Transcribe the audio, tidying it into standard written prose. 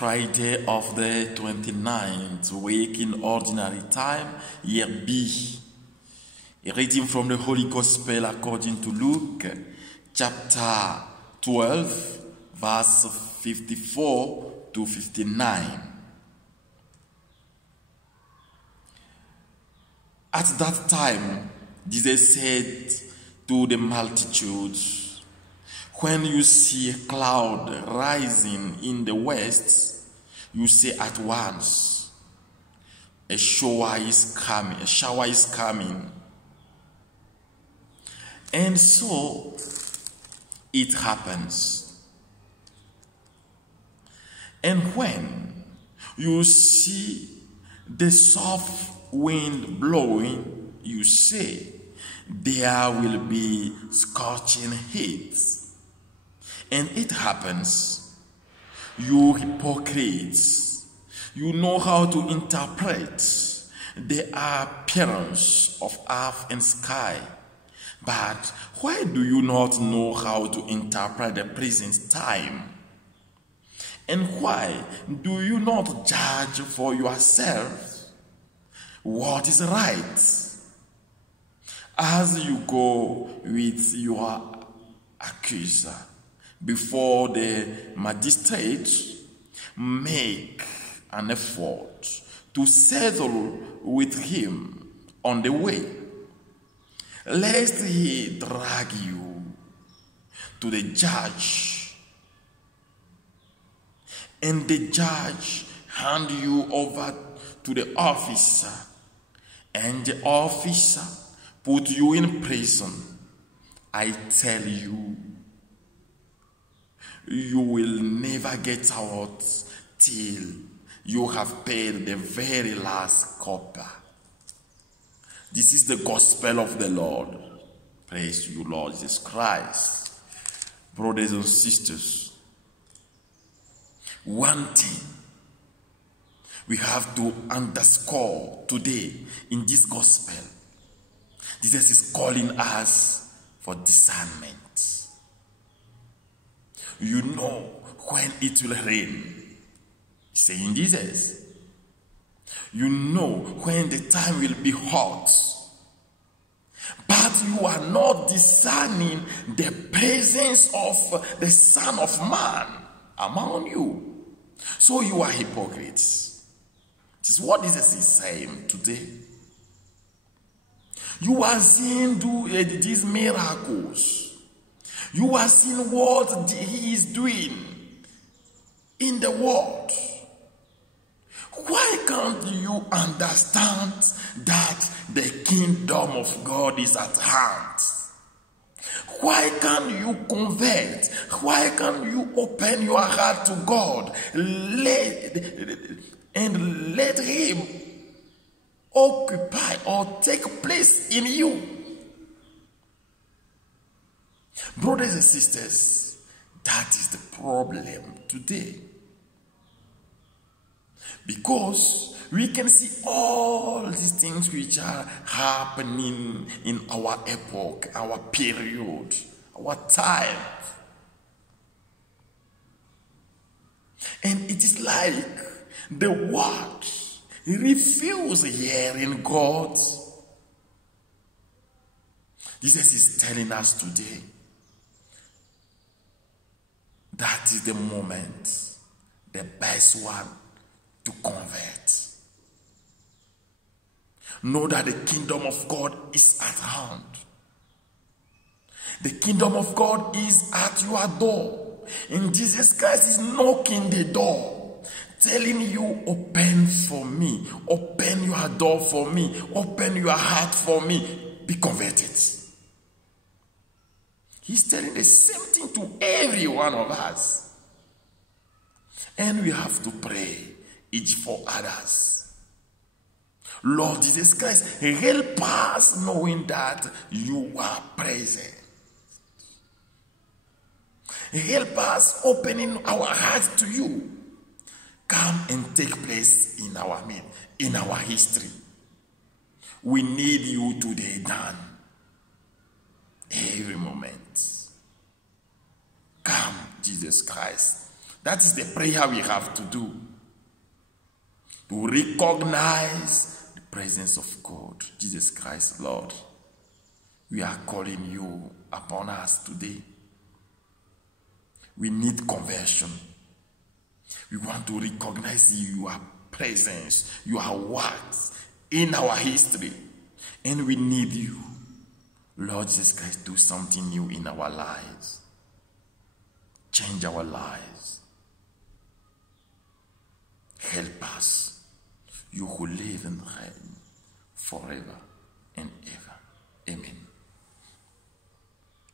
Friday of the 29th week in Ordinary Time, year B. A reading from the Holy Gospel according to Luke, chapter 12, verse 54 to 59. At that time, Jesus said to the multitudes, "When you see a cloud rising in the west, you say at once, a shower is coming. And so it happens. And when you see the soft wind blowing, you say, there will be scorching heat. And it happens. You hypocrites, you know how to interpret the appearance of earth and sky, but why do you not know how to interpret the present time? And why do you not judge for yourselves what is right? As you go with your accuser before the magistrate, make an effort to settle with him on the way, lest he drag you to the judge, and the judge hand you over to the officer, and the officer put you in prison. I tell you, you will never get out till you have paid the very last copper." This is the gospel of the Lord. Praise you, Lord Jesus Christ. Brothers and sisters, one thing we have to underscore today in this gospel, Jesus is calling us for discernment. You know when it will rain, saying Jesus. You know when the time will be hot, but you are not discerning the presence of the Son of Man among you. So you are hypocrites. This is what Jesus is saying today. You are seeing these miracles. You are seeing what he is doing in the world. Why can't you understand that the kingdom of God is at hand? Why can't you convert? Why can't you open your heart to God? Let him occupy or take place in you. Brothers and sisters, that is the problem today. Because we can see all these things which are happening in our epoch, our period, our time. And it is like the world refuses hearing God. Jesus is telling us today, that is the moment, the best one to convert. Know that the kingdom of God is at hand. The kingdom of God is at your door. And Jesus Christ is knocking the door, telling you, open for me, open your door for me, open your heart for me, be converted. He's telling the same thing to every one of us. And we have to pray each for others. Lord Jesus Christ, help us knowing that you are present. Help us opening our hearts to you. Come and take place in our midst, in our history. We need you today, Dan. Every moment. Come, Jesus Christ. That is the prayer we have to do. To recognize the presence of God, Jesus Christ, Lord. We are calling you upon us today. We need conversion. We want to recognize your presence, your works in our history. And we need you. Lord Jesus Christ, do something new in our lives. Change our lives. Help us. You who live and reign forever and ever. Amen.